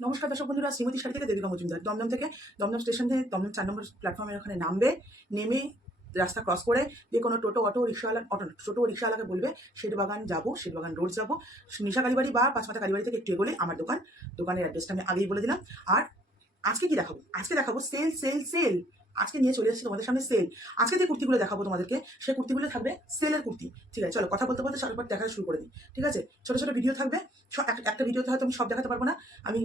নমস্কার দর্শক বন্ধুরা, শ্রীমতী শাড়ি থেকে দেবিকা মজুমদার। দমদম থেকে, দমদম স্টেশন থেকে দমদম 4 নম্বর প্ল্যাটফর্মের ওখানে নামবে। নেমে রাস্তা ক্রস করে যে কোনো টোটো রিক্সাওয়ালাকে বলবে শেরবাগান যাবো, শেরবাগান রোড যাবো, নিশা কালীবাড়ি বা পাঁচমাথা কালীবাড়ি থেকে একটু এগোলে আমার দোকান। দোকানের অ্যাড্রেসটা আমি আগেই বলে দিলাম। আর আজকে কি দেখাবো? আজকে দেখাবো সেল সেল সেল। আজকে নিয়ে চলে এসেছি তোমাদের সামনে সেল। আজকে যে কুর্তিগুলো দেখাবো তোমাদেরকে, সেই কুর্তিগুলো থাকবে সেলের কুর্তি। ঠিক আছে, চলো কথা বলতে বলতে সরকার দেখা শুরু করে দিই। ঠিক আছে, ছোটো ছোটো ভিডিও থাকবে। একটা ভিডিওতে হয়তো আমি সব দেখাতে পারবো না, আমি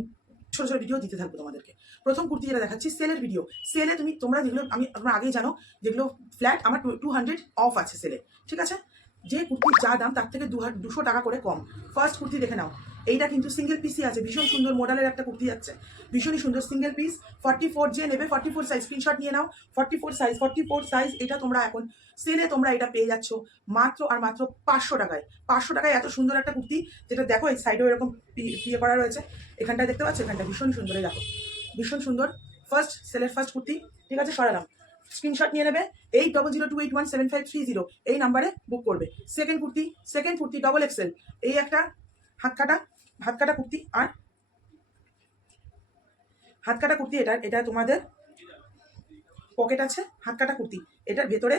ছোটো ছোটো ভিডিও দিতে থাকবো তোমাদেরকে। প্রথম কুর্তি যেটা দেখাচ্ছি সেলের ভিডিও। সেলে তোমরা যেগুলো তোমরা আগেই জানো, যেগুলো ফ্ল্যাট আমার 200 অফ আছে সেলে। ঠিক আছে, যে কুর্তির যা দাম তার থেকে 200 টাকা করে কম। ফার্স্ট কুর্তি দেখে নাও। এইটা কিন্তু সিঙ্গেল পিসই আছে, ভীষণ সুন্দর মডেলের একটা কুর্তি যাচ্ছে, ভীষণই সুন্দর সিঙ্গেল পিস। 44 যে নেবে 44 সাইজ স্ক্রিনশট নিয়ে নাও। 44 সাইজ এটা তোমরা এখন সেলে তোমরা এটা পেয়ে যাচ্ছ মাত্র আর মাত্র 500 টাকায়। 500 টাকায় এত সুন্দর একটা কুর্তি, যেটা দেখো এই সাইডেও এরকম ইয়ে করা রয়েছে। এখানটা দেখতে পাচ্ছ, এখানটা ভীষণ সুন্দর, দেখো ভীষণ সুন্দর। সেলের ফার্স্ট কুর্তি। ঠিক আছে, সরালাম। স্ক্রিনশট নিয়ে নেবে 8002817530 এই নাম্বারে বুক করবে। Second kurti double XL. এই একটা হাত কাটা কুর্তি। আর হাত কাটা কুর্তি, এটা তোমাদের পকেট আছে। হাত কাটা কুর্তি, এটার ভেতরে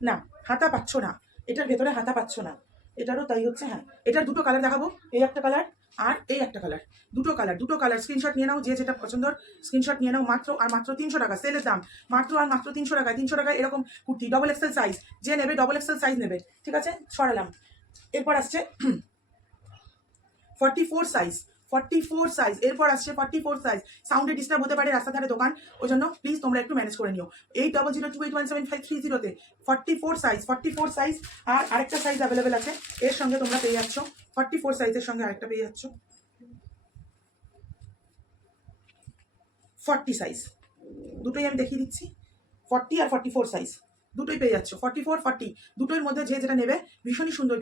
না হাতা পাচ্ছ না, এটার ভেতরে হাতা পাচ্ছ না। এটারও তাই হচ্ছে। হ্যাঁ, এটার দুটো কালার দেখাবো, এই একটা কালার আর এই একটা কালার। দুটো কালার স্ক্রিনশট নিয়ে নাও, যে যেটা পছন্দর স্ক্রিনশট নিয়ে নাও। মাত্র আর মাত্র 300 টাকা সেলের দাম। মাত্র আর মাত্র 300 টাকায় 300 টাকায় এরকম কুর্তি ডবল এক্সেল সাইজ। যে নেবে ডবল এক্সেল সাইজ নেবে। ঠিক আছে, সরালাম। এরপর আসছে 44 সাইজ। এরপর আসছে 44 সাইজ। সাউন্ডে ডিস্টার্ব হতে পারে, রাস্তা ধারে দোকান, ওই জন্য প্লিজ তোমরা একটু ম্যানেজ করে নিও। 8002817530 44 সাইজ। আর আরেকটা সাইজ অ্যাভেলেবেল আছে এর সঙ্গে, তোমরা পেয়ে যাচ্ছ 44 সাইজের সঙ্গে আরেকটা পেয়ে যাচ্ছ 40 সাইজ। দুটোই আমি দেখিয়ে দিচ্ছি, 40 আর 44 সাইজ দুটোই পেয়ে যাচ্ছ। 44 40 দুটোর মধ্যে যে যেটা নেবে ভীষণই সুন্দর,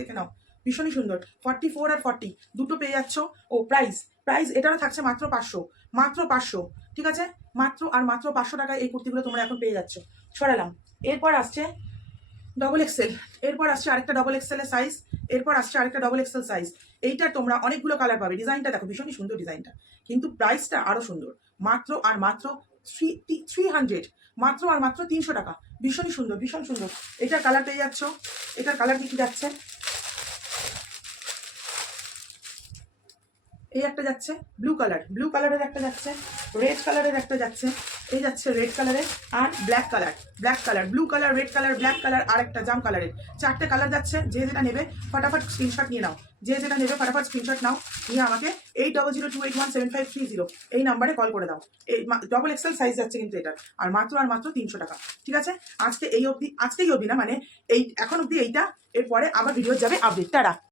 দেখে নাও ভীষণই সুন্দর। 44 আর 40 দুটো পেয়ে যাচ্ছ। ও প্রাইস এটারও থাকছে মাত্র 500। ঠিক আছে, মাত্র আর মাত্র 500 টাকায় এই কুর্তিগুলো তোমরা এখন পেয়ে যাচ্ছ। সরালাম। এরপর আসছে ডবল এক্সেল। আরেকটা ডবল এক্সেলের সাইজ। এইটার তোমরা অনেকগুলো কালার পাবে। ডিজাইনটা দেখো ভীষণই সুন্দর ডিজাইনটা, কিন্তু প্রাইসটা আরো সুন্দর। মাত্র আর মাত্র 300, মাত্র আর মাত্র 300 টাকা। ভীষণ সুন্দর। এটার কালার পেয়ে যাচ্ছ। এটার কালার কি যাচ্ছে? এই একটা যাচ্ছে ব্লু কালারের একটা যাচ্ছে, রেড কালারের একটা যাচ্ছে, এই যাচ্ছে রেড কালারের আর black colour, blue colour, red colour, black colour আর একটা জাম কালারের। 4টে কালার যাচ্ছে। যে যেটা নেবে ফটাফট স্ক্রিনশট নিয়ে নাও। নিয়ে আমাকে 8002817530 এই নাম্বারে কল করে দাও। এই ডবল এক্সেল সাইজ যাচ্ছে কিন্তু এটার। আর মাত্র 300 টাকা। ঠিক আছে, আজকেই অবধি না, মানে এই এখন অবধি এইটা। এরপরে আবার ভিডিও যাবে আপডেট। টাটা।